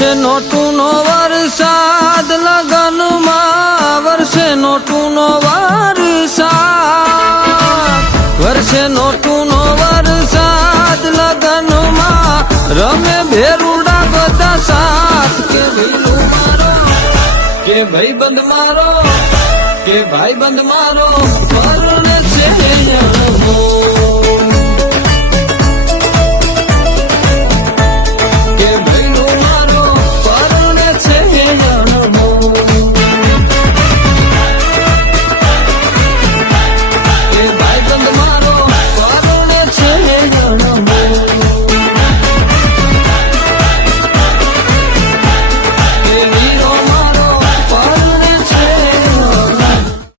વર્ષે નોટું નો વરસાદ લગનમાં, વર્ષે નોટું નો વરસાદ, વર્ષે નોટું નો વરસાદ લગનમાં, રમે ભેરુડા બધા સાથ. કે ભીલું મારો, કે ભાઈ બંધ મારો, કે ભાઈ બંધ મારો પરણે છે જણમો.